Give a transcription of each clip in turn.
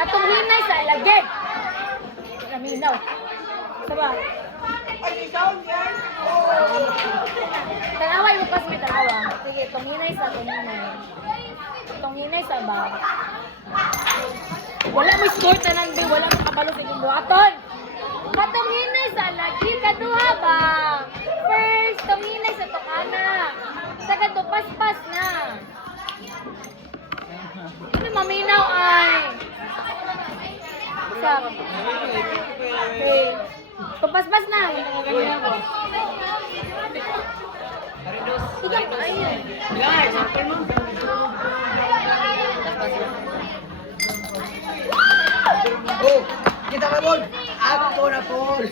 Katong hinay sa lagay. Laminaw. Saba. Tanaway mo pas may tanawa. Sige, itong hinay sa hinay. Itong hinay sa ba. Wala mo score tanang di, wala mo kabalo sa imong buhaton. Katong hinay sa lagi kaduha ba. First, tong hinay sa tokana. Sa kadto paspas na. Ano maminaw ay? Sa. Okay. Paspas na. Ikaw pa ayun. Bilang, sample mo. Oh, kita ka Paul. Ako na Paul.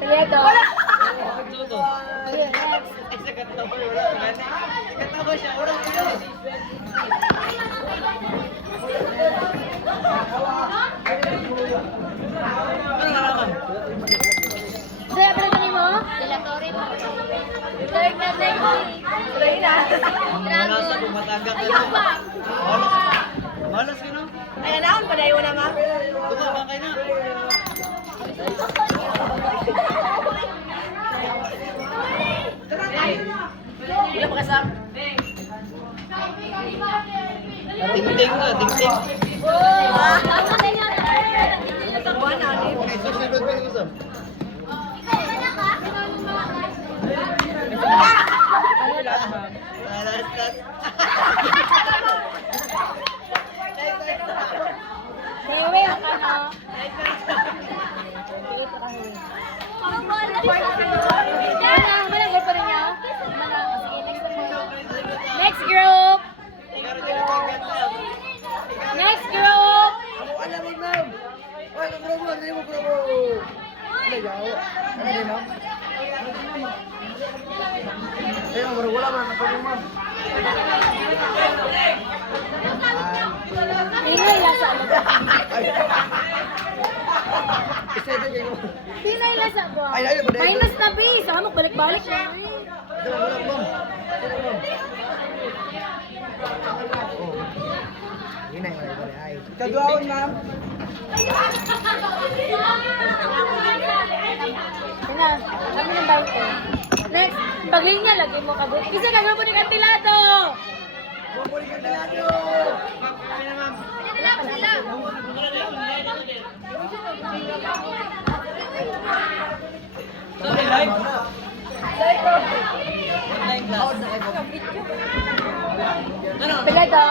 Kaliado. Katawa siya, orang ito. Saya apa lagi mo? Delatory pa. Third na next. Try na. Malas ako matagak ka Ikaw ba? Malas ka no? Ay, naon pa dayo na ma? Tuka ba kayo na? Wala pa kasam. Ting-ting ka, ting-ting. Oh, tama na yan. Okay, susunod mo yung usap. Mayuwi ang ano. Next group. Next group. Alam mo, ma'am. Oy, promo, hindi mo promo. Ano yaw? Ano din, ma'am? Ayun, wala man ako mo, ma'am. Ingay lasa. Isa ito kayo. Ingay lasa bro. Ay, ay, ba- Minus na B. Sama balik-balik na. Wala, ma'am. Hinay, wala, ay. Kaduawon, ma'am. Kaya, kami ng bangko. Next, paglinya lagi mo kabut. Kasi kagrupo ni Kantilado. Bumuli ka na nyo. Sorry, live. Pilado.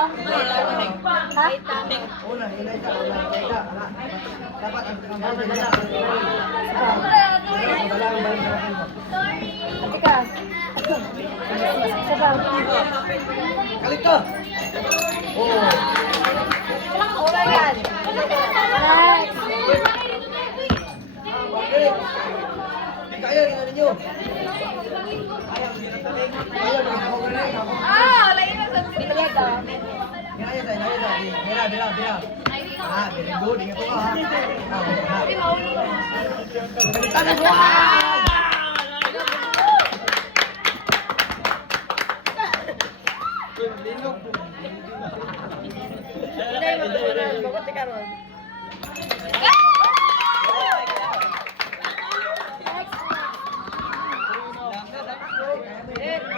Ha? Una, hinay ka, una, hinay ka. Dapat ang tingnan nila. Ate ka. Sabaw. Kalito. Oh. Wala yan. Next. Okay. Di kaya rin ninyo. Pilado. Hinay tayo, hinay tayo. Bira. Ah, very good. Ingat ko ka, ha. Balikan mo, ha.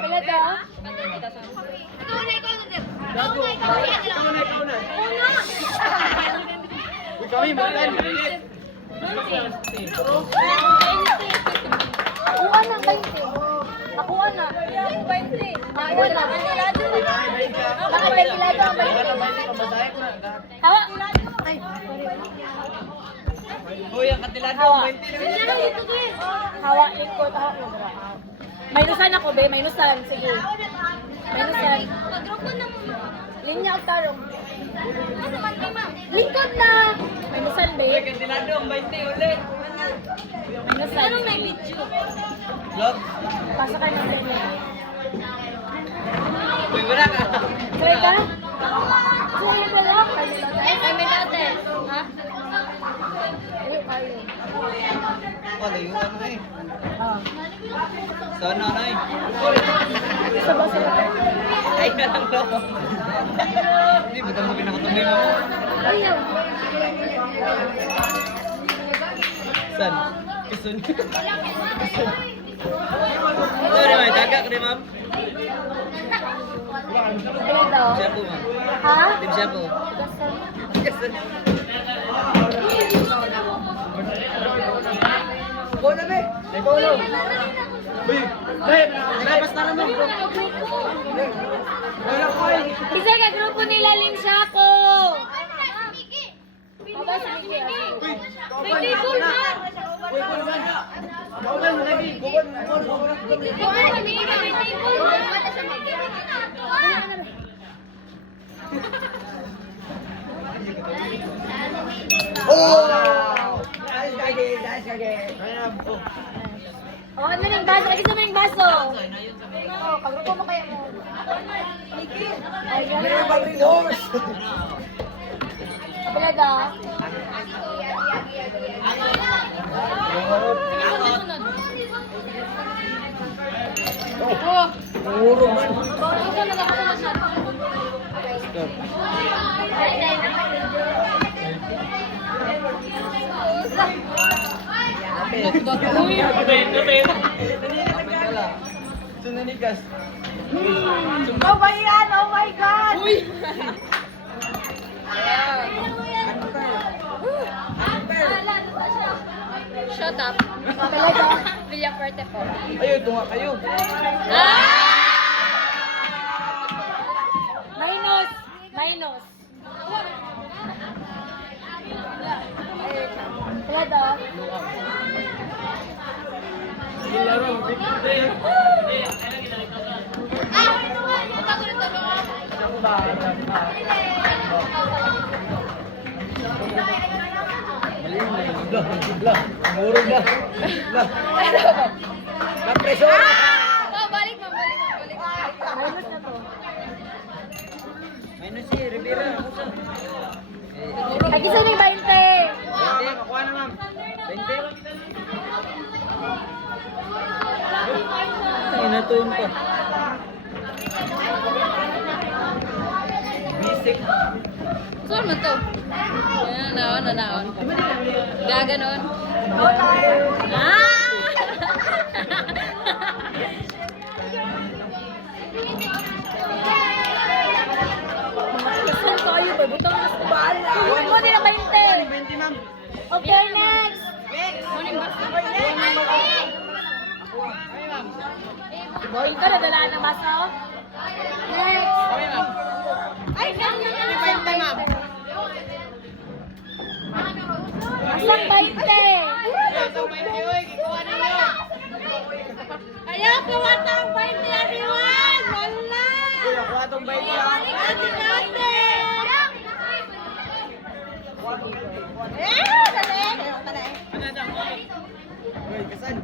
Pilado. Kami, makan. Kuha na 20. Makuha na. 20. Makuha na. Bakit may kilado ang 20? Hawa. Ay. Hoy, ang katilado, Hawa. 20 Hawa, ikot. Hawa. Minusan ako, be. Minusan. Sige. Minusan. Linya o tarong. Lingkod na. Minusan, be. Katilado, ang 20 ulit. Minusan. Anong may video? Vlog? Pasok ka ng ganyan. Uy, wala ka. Sorry ka? kalayuan na eh. Ah. Sana na eh. Sabah-sabah. Ay na lang daw. Hindi, ba't ang pinakatumay mo? Ayaw. San? Kisun. Sorry, may tagak ni ma'am. Ano daw? Shampoo, ma'am. Ha? Tip shampoo. Kisun. Go na, be. Go na. Uy, be, labas na naman. Wala ko eh. Isa ka grupo nila Limsako. Baba si Miki. May table na. Uy, go na. Bawal mo lagi. Bawal mo. Baba kanina, may table. Oh! Nice kage, nice kage. Oh, ano yung baso? Ay, gusto mo yung baso? Oh, kagrupo mo kaya mo. Ayan. Meron pa rin horse. Kapalada. Oh, Puro man. ikaw na lang ako na siya. Sunanigas. Oh ba yan? Oh my God! Uy! Shut up. Talaga? Villaferte po. Ayun, tunga kayo. Minus! Minus! Talaga? Muro na. Napreso. Balik mo, balik mo, balik mo. Minus na to. Minus si Rivera. Ay, isa na yung 20. 20, makuha na ma'am. 20. Ay, natuon pa. Bisik. Saan mo to? Ayan, naon. Gaganon. Saan kayo ba? Butang na sa bala. Mo nila 20. 20 ma'am. Okay, next. Boy, ka na dala ng baso? Next. Okay ma'am. Ay, kanya na. 20 ma'am. Asang 20. Ayaw ko watang 20, everyone. Wala. Kuya, kuha tong 20 ah. Ate natin. Dali. Uy, kasan?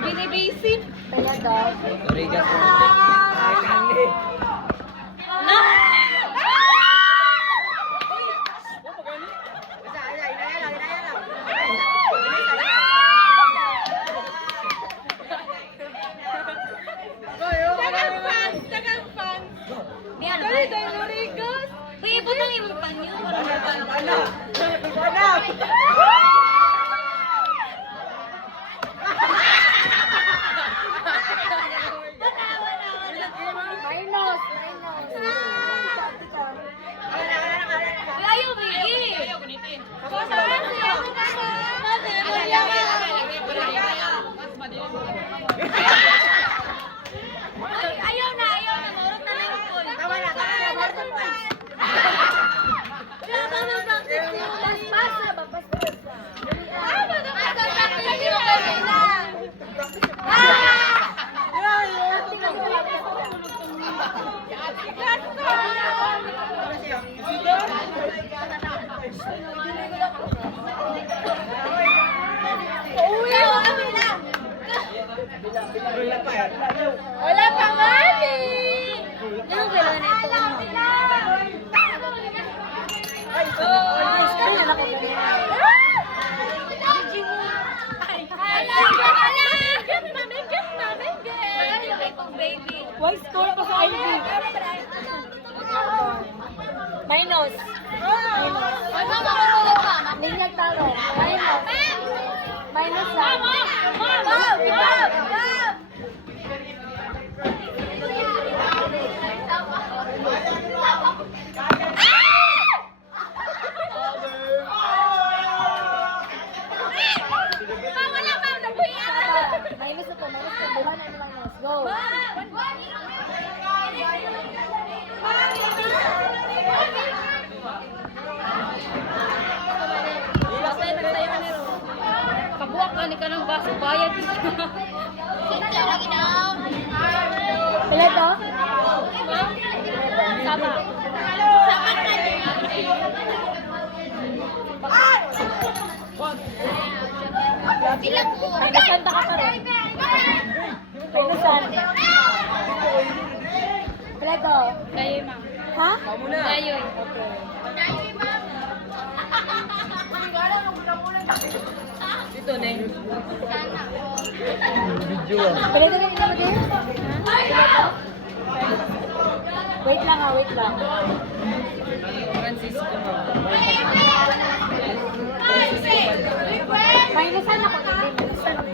Binibisit. Talaga. Origa po. Uy, ibutang imong panyo. Minus. Uy, ayaw, Miggy. Ayaw na. Marot na lang po. Tama na. Pas na ba? Pas. Why score pa sa IV? Minus. Ay, mama, masulit pa. Linyag talo. Minus. Minus lang. Wala pa, nabuhiyan. Minus na po. Minus na. Buwan na yung minus. Go. Kabuak ka ni ka ng baso, bayad. Sintay lang inaw. Pila to? Sama. Ilang po. Minusan ta ka pa rin. Minusan. Pila to? Kayo, ma'am. Ha? Kayo. Dito, Neng. Pila to rin naman din? Pila to? Wait lang ha, wait lang. Francisco, ma'am. Minusan ako hindi. Minusan ako.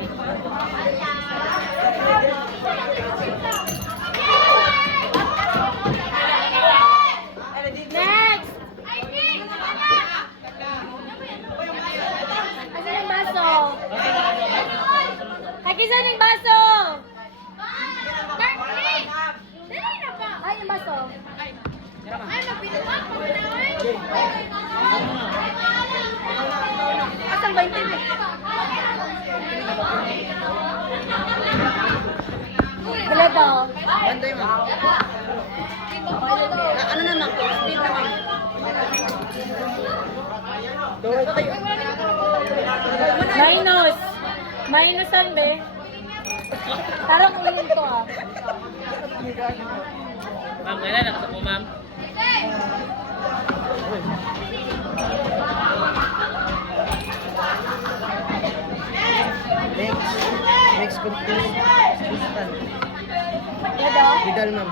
Next! Asan yung baso? Hakisan yung baso! Ay, yung baso. Asang 20 eh. Dala to. Banday, ma'am. Ano na, ma'am? Speed na, ma'am. Minus. Minusan be. Parang ulit to ah. Ma'am, kailan nakita po, ma'am? Next confused. Tristan. Dada. Vidal, ma'am.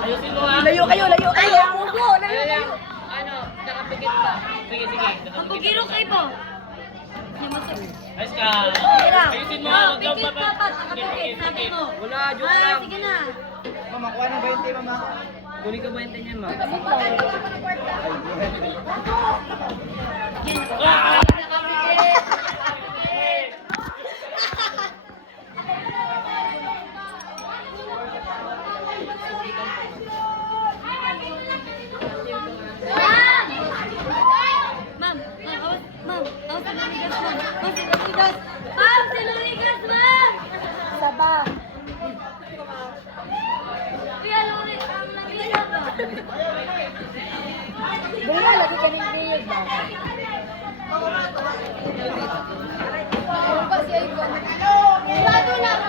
Ayusin mo, ma'am. Layo kayo! Mugo. Ano lang? Ano? Nakapikit pa. Sige, sige. Ang pagiro kayo po. Ayos ka. Ayusin mo. Huwag kang Pikit papa. dapat, nakapikit, sabi mo. Wala, joke lang. Sige na. Ma'am, makuha ng 20, ma'am. Kunin ka 20 niyan, ma'am. Ah! Ma'am, awas sa luligas, ma'am. Awas sa luligas. Ma'am, sa luligas, ma'am. Saba. Kuya, luligas, ang luligas, ma'am. Bula lagi kaming biyog ba? Lado lang.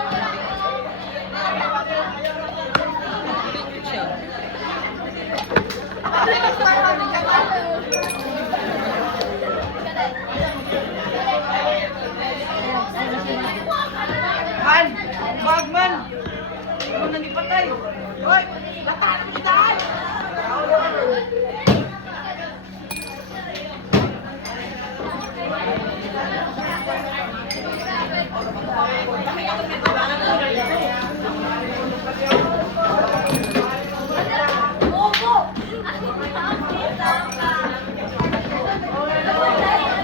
Man! Bagman! Ano na ni patay? Hoy! Latahan mo dyan!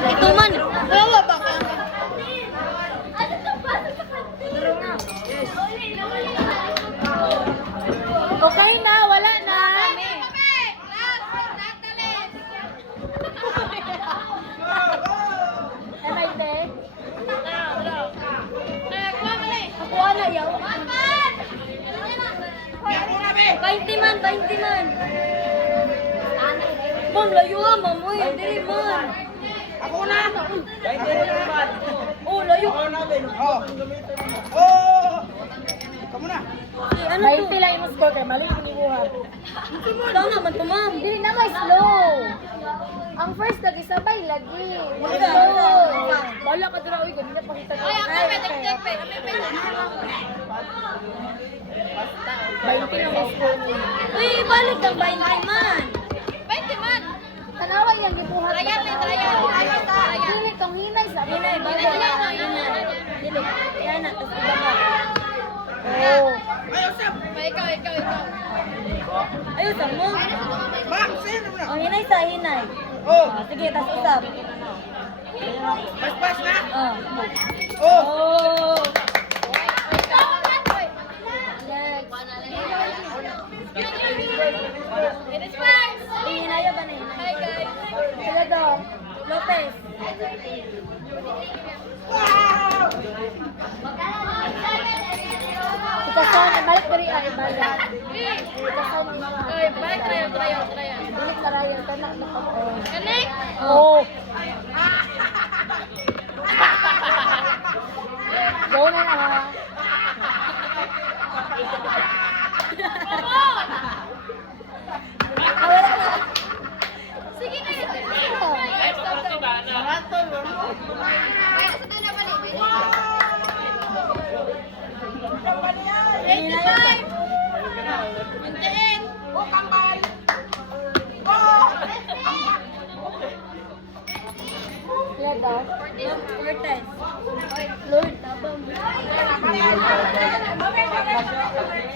Ito man. Bawa ba ka? Okay na, wala na. Ano ite? Ako na yaw. 20 man, 20 man. Ma'am, layo ah, ma'am. Uy, hindi man. Ako na! 20 naman! Oh, layo. Oh! Oh! Kamu na! Ano to? 20 lang yung score kay mali yung inibuhat. Ikaw naman to, ma'am. Dili na may slow. Ang first lagi sabay lagi. Slow. Wala ka dira uy, ganito pakita ko. Ay, ako, pwede, pwede. 20 na may school mo. Uy, balik ang bayan man. 20 man. Tanawa yan, gibuhat. Trial na, trial. Dili, tong hinay sa Hinay, bago Hinay, lang. hinay, Hinay. Dili. Yan na, tapos iba ka. Oo. Ikaw. Ayun, sa mo. Ma'am, sa'yo na muna. Ang hinay sa hinay. Oh, Sige, tapos usap. pas na. Oh. Oh, Oh. It is first. Hinaya ba na hinay? Hi guys. Sila daw. Lopez. Ika sa balik diri ay balik. Ika sa mga. Oy, balik trial. Balik tarayo tanak na ako. Connect. Oh. Go na na. Sige na yun. Hinaya ba? Hintayin. Sila daw. Cortez. Lord, tabang.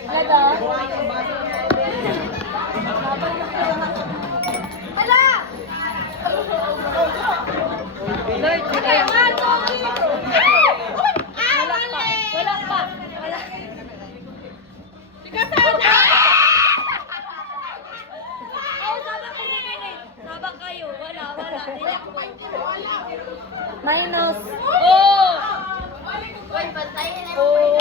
Sila daw. Lord, sige. Wala pa. Oh, sabak kasi ganun. Sabak kayo. Wala. Dili ako. Minus. Oh! Oy, bantayin na. Oh.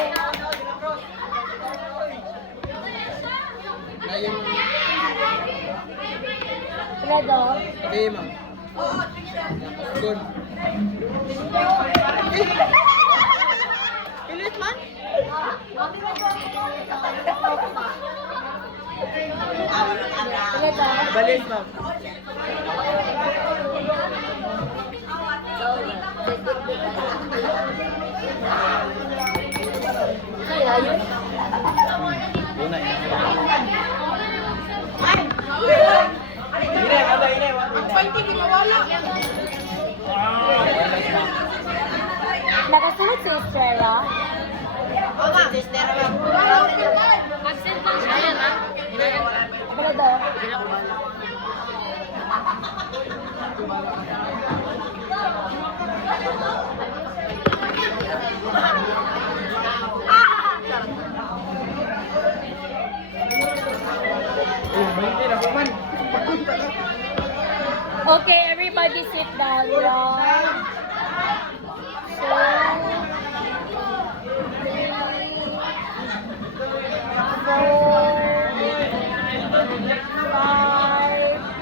Sila daw. okay, ma'am. Good. Pilit man. Sila daw. Balik, ma'am. Kaya yun. Nakasunod si Estrella. Absent lang siya yan, ha? Sila daw. Okay, everybody sit down. 1, 2,